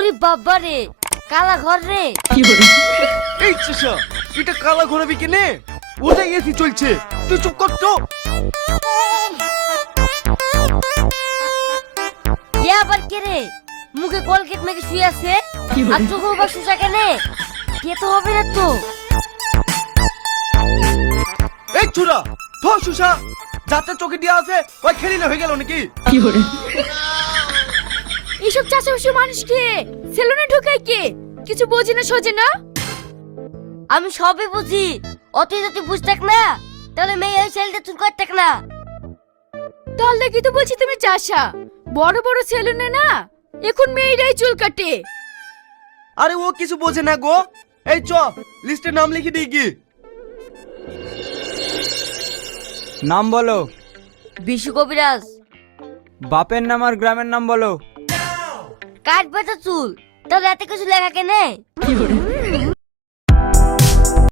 ওরে বাবা রে, কালা ঘর রে। এই চাষা, এটা কালা ঘোরাবি কেনে? ওটাই এসি চলছে, তুই চুপ কর তো। এ আবার কে রে? মুখে কলকেট মেখে শুয়ে আছে আর চোখে আবার শুষা কেনে? কে তো হবে না তো। এই চুরা, ধর সুসা, যাতে চোখে দিয়া আছে ওই খেলিলে হয়ে গেল নাকি? এইসব চাষাবাসী মানুষকে সেলুনে ঢুকায় কে? কিছু বোঝে না সোজে না। আমি সবই বুঝি, অত যদি বুঝতেক না তাহলে মেয়ে ওই ছেলেটা চুল করতেক না। তাহলে দেখি তো বলছি তুমি চাষা, বড় বড় সেলুনে না এখন মেয়েরাই চুল কাটে। আরে ও কিছু বোঝে না গো। এই চ, লিস্টে নাম লিখে দিই কি? নাম বলো। বিশু কবিরাজ। বাপের নাম আর গ্রামের নাম বলো। কাটবে তো চুল, তাহলে এত কিছু লেখা কেনে?